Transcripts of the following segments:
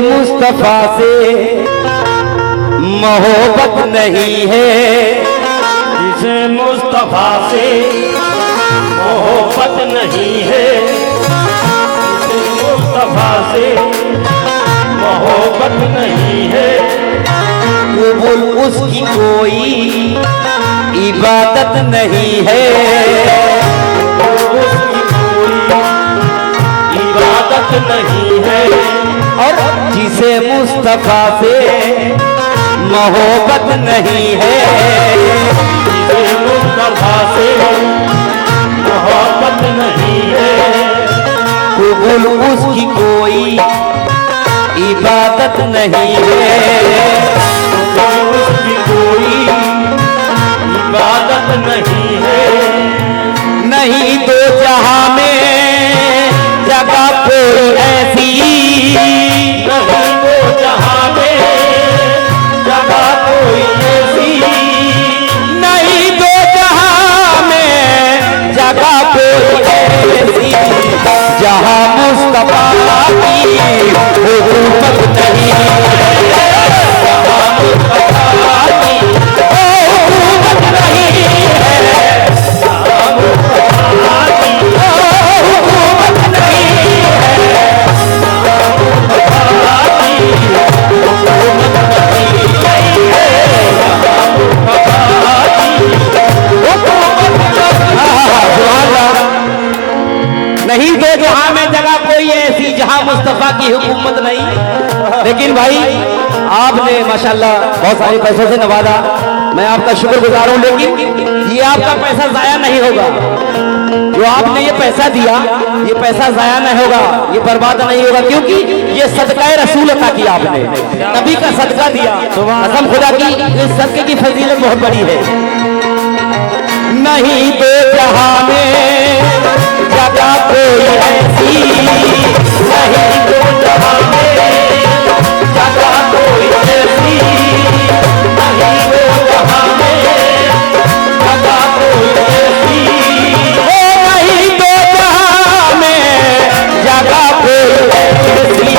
मुस्तफा से मोहब्बत नहीं है, जिसे मुस्तफा से मोहब्बत नहीं है, जिसे मुस्तफा से मोहब्बत नहीं है, कबूल उसकी कोई इबादत नहीं है, उसकी कोई इबादत नहीं है। और जिसे मुस्तफा से मोहब्बत नहीं है, जिसे मुस्तफा से मोहब्बत नहीं है, कबूल उसकी कोई इबादत नहीं है, उसकी कोई इबादत नहीं है। नहीं तो जहां में जगह कोई ऐसी, नहीं तो जहां में जगह कोई ऐसी, नहीं तो जहां में जगह कोई ऐसी, जहां मुस्तफा की हुकूमत नहीं है, जहां मुस्तफा की हुकूमत नहीं है, जहां मुस्तफा की हुकूमत नहीं है, जहां मुस्तफा की हुकूमत नहीं है, जहां मुस्तफा की हुकूमत नहीं तो जहां में जगह कोई ऐसी जहां मुस्तफा की हुकूमत नहीं। लेकिन भाई आपने माशाल्लाह बहुत सारे पैसों से नवाजा, मैं आपका शुक्रगुजार हूं, लेकिन ये आपका पैसा जाया नहीं होगा। जो आपने ये पैसा दिया, ये पैसा जाया नहीं होगा, ये बर्बाद नहीं होगा, क्योंकि ये सदका रसूल अता किया आपने, नबी का सदका दिया। कसम खुदा की इस सदके की फजीलत बहुत बड़ी है। नहीं तो जहां में जगह कोई ऐसी, नहीं तो जहां में जगह कोई ऐसी, नहीं तो जहां में जगह कोई ऐसी, नहीं तो जहां में जगह कोई ऐसी,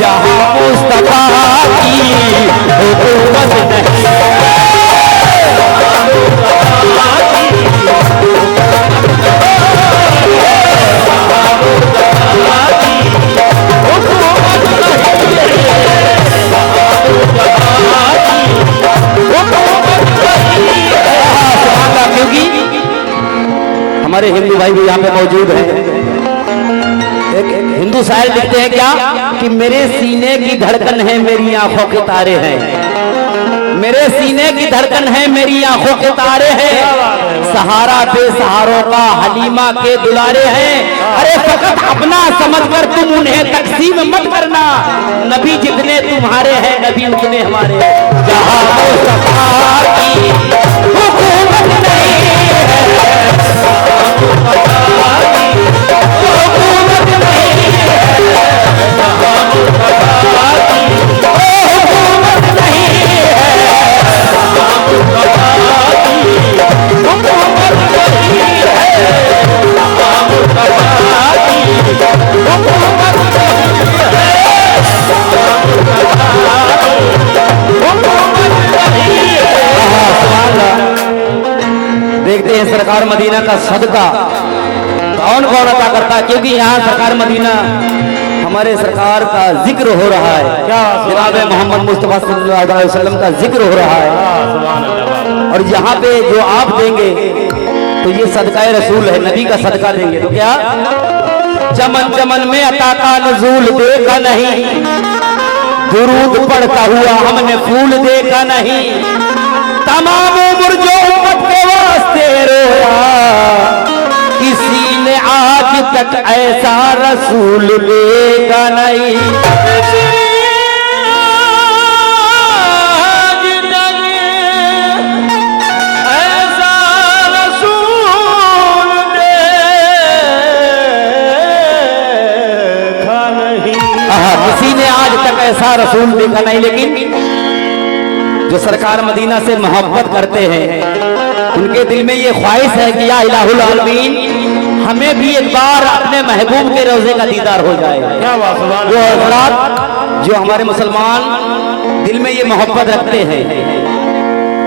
जहां मुस्तफा की हुकूमत नहीं है, क्योंकि हमारे हिंदू भाई भी यहाँ पे मौजूद हैं। एक हिंदू शायर लिखते हैं क्या कि मेरे सीने की धड़कन है मेरी आंखों के तारे हैं, मेरे सीने की धड़कन है मेरी आंखों के तारे हैं, सहारा बेसहारों का हलीमा के दुलारे हैं। अरे फकत अपना समझकर तुम उन्हें तकसीम मत करना, नबी जितने तुम्हारे हैं नबी उतने हमारे हैं। जहां मुस्तफा की हुकूमत नहीं है, हुकूमत नहीं है, जहां मुस्तफा की हुकूमत नहीं है, जहां मुस्तफा की हुकूमत नहीं है, जहां मुस्तफा की हुकूमत नहीं है, जहां मुस्तफा की हुकूमत नहीं है। देखते हैं सरकार मदीना का सदका कौन कौन अता करता है, क्योंकि यहाँ सरकार मदीना हमारे सरकार का जिक्र हो रहा है, जनाब मोहम्मद मुस्तफा सल्लल्लाहु अलैहि वसल्लम का जिक्र हो रहा है। और यहाँ पे जो आप देंगे तो ये सदका रसूल है, नबी का सदका देंगे तो क्या चमन चमन में अता का नजूल देखा नहीं, दुरूद पढ़ता हुआ हमने फूल देखा नहीं, तमाम उम्र जो उम्मत के वास्ते रोया, किसी ने आज तक ऐसा रसूल देखा नहीं, ऐसा रसूल देखा नहीं। किसी ने आज तक ऐसा रसूल देखा नहीं। लेकिन जो सरकार मदीना से मोहब्बत करते हैं उनके दिल में ये ख्वाहिश है कि या इलाहुल आलमीन हमें भी एक बार अपने महबूब के रोजे का दीदार हो जाए। क्या बात, सुभान वो हजरात जो हमारे मुसलमान दिल में ये मोहब्बत रखते हैं,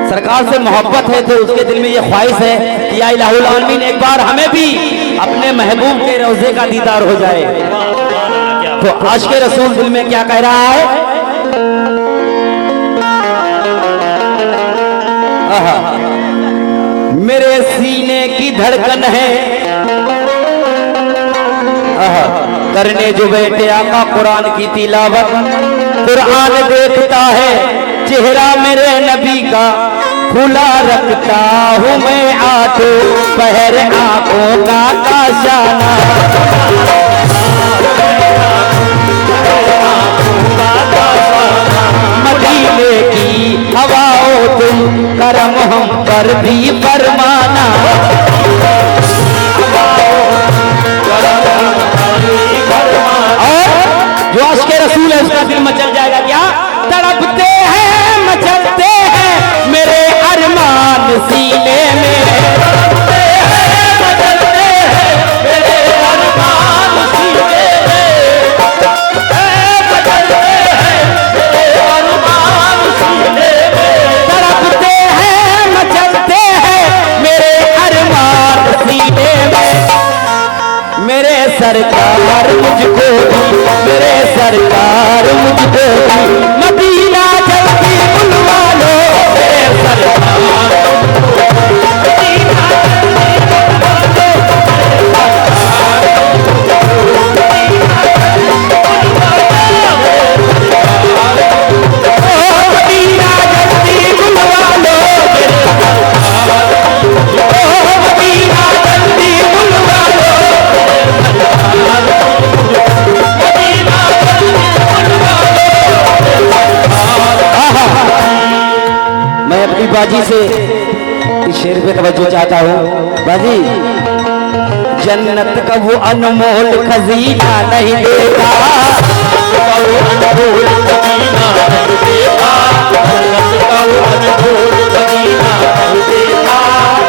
सरकार से मोहब्बत है, तो उसके दिल में ये ख्वाहिश है कि या इलाहुल आलमीन एक बार हमें भी अपने महबूब के रोजे का दीदार हो जाए। तो आशिक़ रसूल दिल में क्या कह रहा है? मेरे सीने की धड़कन है, करने जो बैठे आका कुरान की तिलावत, कुरान देखता है चेहरा मेरे नबी का खुला रखता हूँ मैं आठों पहर आंखों का काशाना। मदीने की हवाओं तुम करम हम पर भी फरमाना। जो आशिक़ रसूल है उसका दिल मचल जाएगा। क्या तड़पते हैं मचलते हैं मेरे अरमान सीने में, तड़पते हैं मचलते हैं मेरे अरमान सीने में, मचलते हैं मेरे अरमान सीने में, तड़पते हैं मचलते हैं मेरे अरमान सीने में। मेरे सरकार मुझको भी, मेरे सरकार मुझको भी मदीना जल्दी बुलवा लो। मेरे सरकार मदीना जल्दी बुलवा लो। मदीना जल्दी बुलवा लो। मदीना जल्दी बुलवा लो। मैं अपनी बाजी से इस शेर पे तवज्जो चाहता हूँ। बाजी, जन्नत का वो अनमोल खजीना नहीं देता, वो अनमोल खजीना नहीं देता, जन्नत का वो अनमोल खजीना नहीं देता,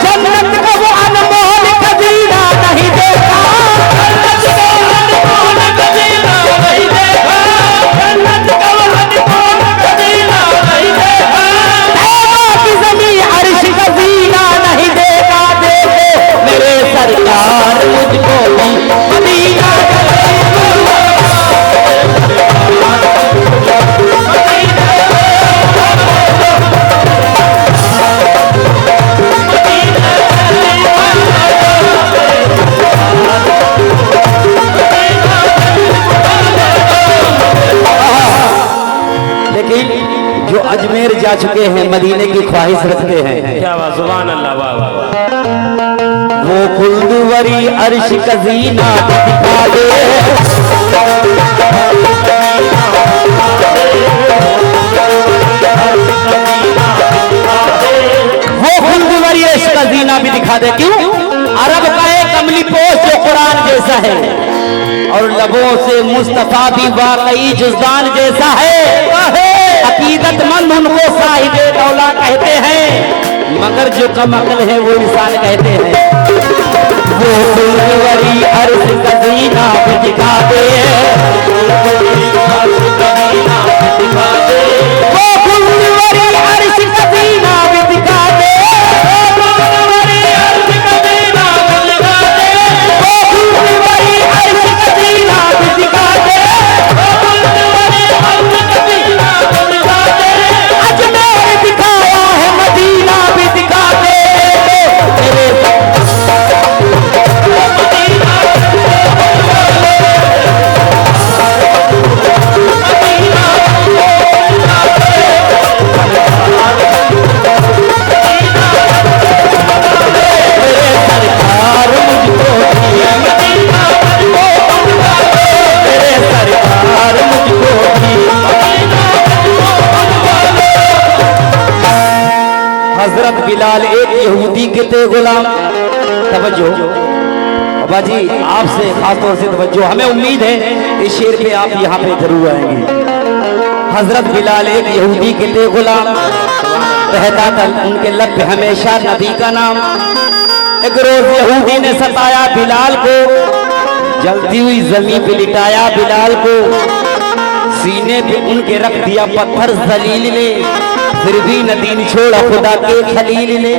जन्नत का वो अनमोल खजीना नहीं देता, जन्नत का वो अनमोल खजीना नहीं देता, जन्नत का वो अनमोल खजीना नहीं देता, ज़मीन अर्श का ज़ीना नहीं देगा। देखो मेरे सरकार मुझको भी मदीना जो अजमेर जा चुके हैं मदीने की ख्वाहिश रखते हैं। क्या बात, सुभान अल्लाह, वाह वाह। वो खुल्दवरी अर्श का ज़ीना दिखा दे, वो खुल्दवरी अर्श का ज़ीना भी दिखा दे। क्यों? अरब का एक कमली पोश जो कुरान जैसा है और लबों से मुस्तफा भी वाकई जुज़दान जैसा है। अकीदतमंद उनको साहिबे दौला कहते हैं, मगर जो कम अक्ल है वो इंसान कहते हैं। वो खुल्दवरी अर्श का ज़ीना भी दिखा दे, वो खुल्दवरी अर्श का ज़ीना भी दिखा दे, वो खुल्दवरी अर्श का ज़ीना भी दिखा दे, वो खुल्दवरी अर्श का ज़ीना भी दिखा दे, वो खुल्दवरी अर्श का ज़ीना भी दिखा दे, वो खुल्दवरी अर्श का ज़ीना भी दिखा दे। अजमेर दिखाया है मदीना भी दिखा दे। मेरे हजरत बिलाल एक यहूदी के थे गुलाम। तवज्जो बाजी, आपसे खासतौर से तवज्जो, हमें उम्मीद है इस शेर पे आप यहाँ पे जरूर आएंगे। हजरत बिलाल एक यहूदी के थे गुलाम, रहता था उनके लब पे हमेशा नबी का नाम। एक रोज यहूदी ने सताया बिलाल को, जलती हुई जमीन पे लिटाया बिलाल को, सीने पे उनके रख दिया पत्थर जलील ने, फिर भी न दीन छोड़ा खुदा के खलील ने।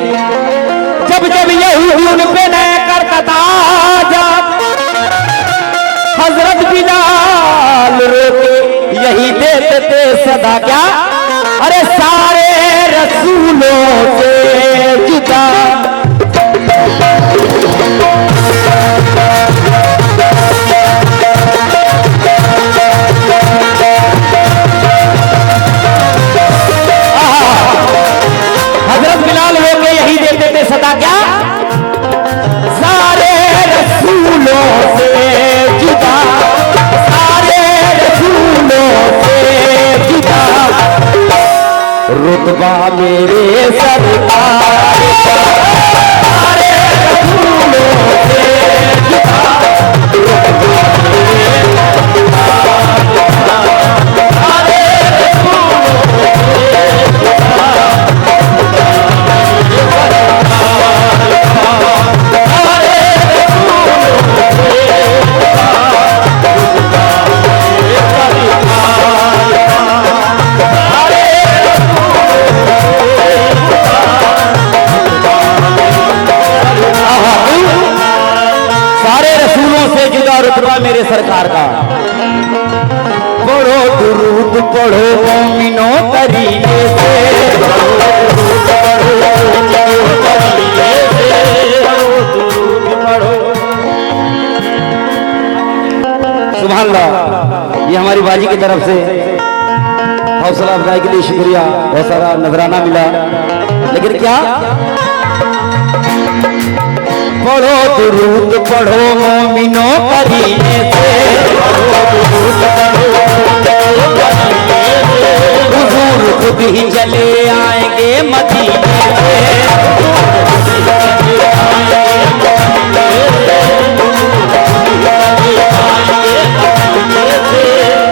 जब जब यही उन पे न करता था हजरत बिलाल रोके यही देते थे सदा क्या, अरे सारे रसूलों से जुदा। हजरत बिलाल होके यही देते थे सदा क्या, सारे रसूलों से जुदा, सारे रसूलों से जुदा। रुतबा मेरे सरकार का सारे रसूलों से जुदा, रुतबा मेरे सरकार का सारे रसूलों से जुदा, रुतबा मेरे सरकार का। पढ़ो दुरूद पढ़ो मोमिनो करीने से, सुभान अल्लाह। ये हमारी बाजी की तरफ से हौसला अफजाई के लिए शुक्रिया, बहुत सारा नजराना मिला। लेकिन क्या पढ़ो दुरूद पढ़ो मोमिनो करीने से, हुजूर खुद ही चले आएंगे मदीने से।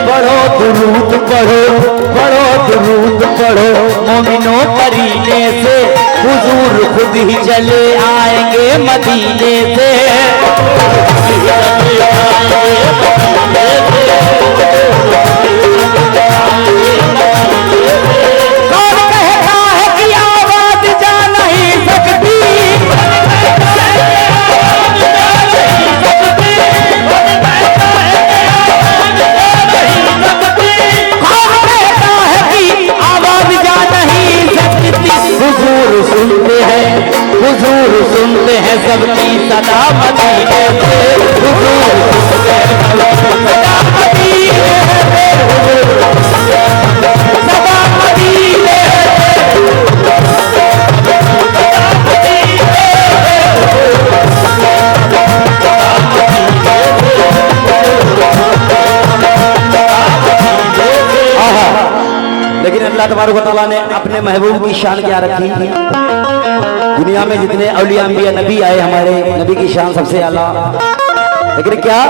पढ़ो दुरूद पढ़ो, पढ़ो दुरूद पढ़ो मोमिनो करीने से, हुजूर खुद ही चले आएंगे मदीने से। कौन कहता है कि आवाज जा नहीं सकती, हुजूर सुनते हैं सबकी सदा मदीने से, हुजूर सुनते हैं सबकी सदा मदीने से, हुजूर सदा मदीने लेकिन अल्लाह तबारक व तआला ने अपने महबूब की शान क्या रखी। दुनिया में जितने औलिया अंबिया नबी आए हमारे नबी की शान सबसे आला। लेकिन क्या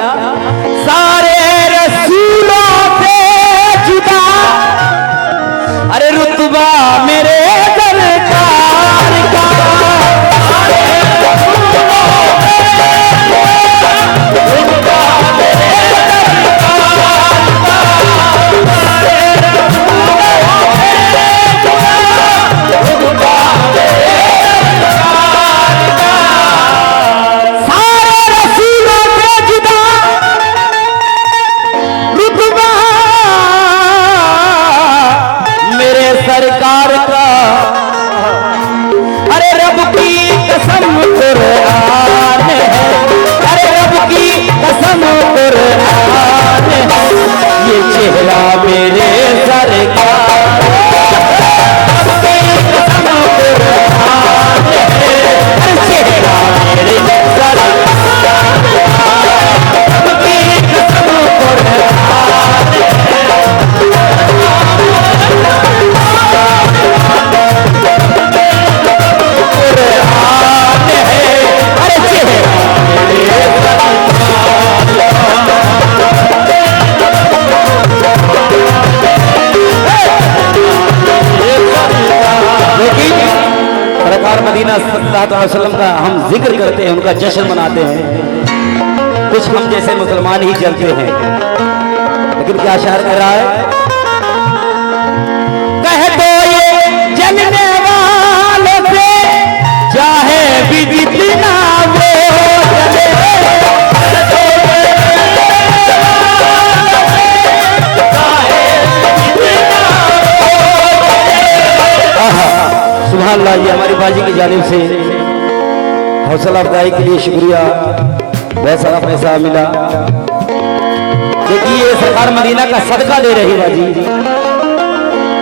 सारे रसूलों से जुदा, अरे रुतबा मेरे सरकार का, सारे रसूलों से रुतबा मेरे सरकार का, सारे रसूलों से जुदा, रुतबा सरकार का। अरे रब की कसम कुरान है, अरे रब की कसम कुरान है, ये चेहरा मेरे सरकार, रब की कसम कुरान है, अरे चेहरा मेरे सरकार, रब की कसम कुरान है। मदीना सल्लल्लाहु अलैहि वसल्लम का हम जिक्र करते हैं, उनका जश्न मनाते हैं। कुछ हम जैसे मुसलमान ही चलते हैं, लेकिन क्या शायर कह रहा है, सुभान अल्लाह। ये हमारी बाजी की जानिब से हौसला अफजाई के लिए शुक्रिया। बहुत सारा पैसा मिला। देखिए ये सरकार मदीना का सदका दे रही बाजी,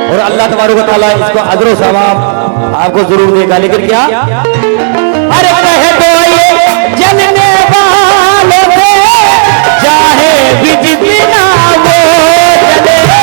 और अल्लाह तबारक व तआला इसको अजर सवाब आपको जरूर देगा। लेकिन क्या अरे कहे तो ये जलने वालों पे चाहे भी जितना वो जले,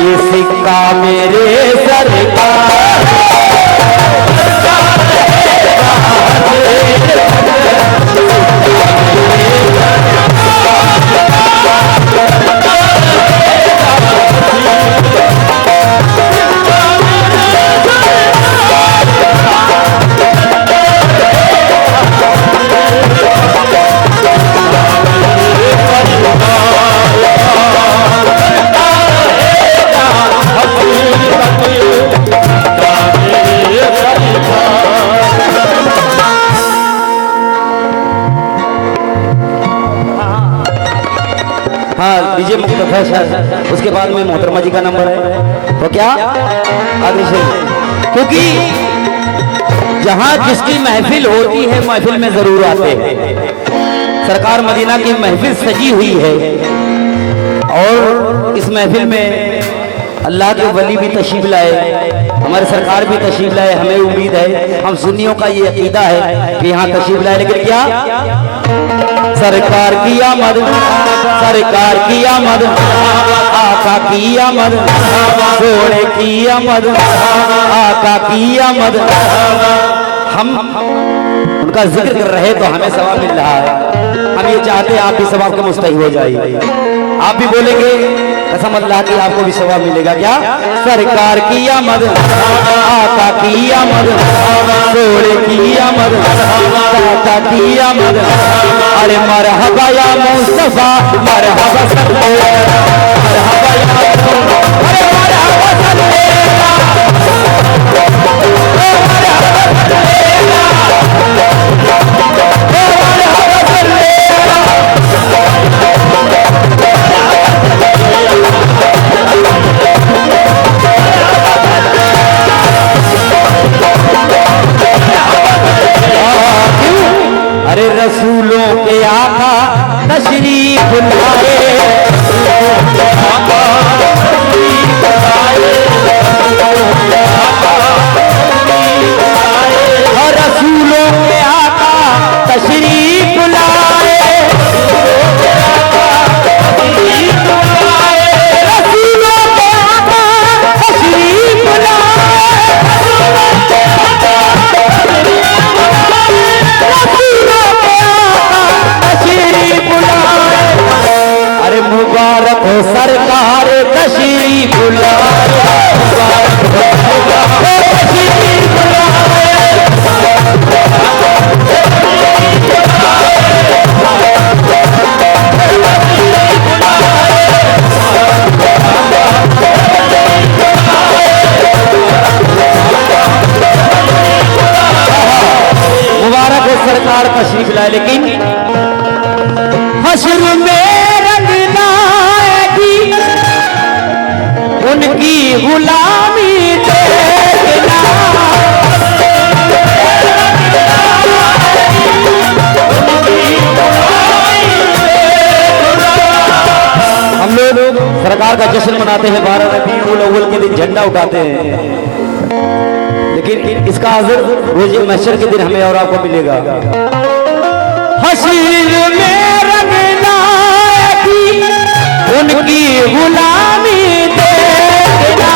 ये सिक्का मेरे सरकार दीजिए मुख्तफा सर, उसके बाद में मोहतरमा जी का नंबर है। तो क्या आगे से, क्योंकि जहां जिसकी महफिल होती है महफिल में जरूर आते हैं। सरकार मदीना की महफिल सजी हुई है, और इस महफिल में अल्लाह के वली भी तशरीफ लाए, हमारे सरकार भी तशरीफ लाए। हमें उम्मीद है, हम सुन्नियों का ये अकीदा है कि यहाँ तशरीफ लाए। लेकिन क्या सरकार की आमद, सरकार की आमद, आका की आमद, सोने की आमद, आका की आमद। हम उनका जिक्र कर रहे तो हमें सवाब मिल रहा है। हम ये चाहते हैं आप भी सवाब के मुस्तहिक हो जाइए। आप भी बोलेंगे कसम अल्लाह की आपको भी सवाब मिलेगा। क्या सरकार की आमद, आका की आमद, सोने की आमद, आका की आमद। अरे मरहबा या मुस्तफा, मरहबा सल्लल्लाहु, मरहबा या मुस्तफा, अरे मरहबा सल्लल्लाहु, मरहबा अरे रसूलों के आका तशरीफ लाए, रसूलों के आका तशरीफ लाए, रसूलों के आका तशरीफ अरे मुबारक हो सरकार तशरीफ लाए, मुबारक हो तशरीफ लाए। मुबारक हो सरकार तशरीफ लाए। लेकिन हश्र में रंग लाएगी उनकी गुलामी देखना, हम लोग सरकार का जश्न मनाते हैं, 12 रबीउल अव्वल के दिन झंडा उठाते हैं। लेकिन इसका अज़र रोज़ महशर के दिन हमें और आपको मिलेगा। हश्र में रंग लाएगी उनकी गुलामी देखना,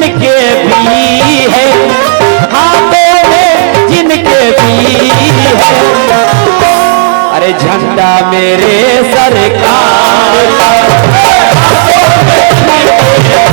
जिनके भी है, हाथों में जिनके भी है, अरे झंडा मेरे सरकार का, हाथों में जिनके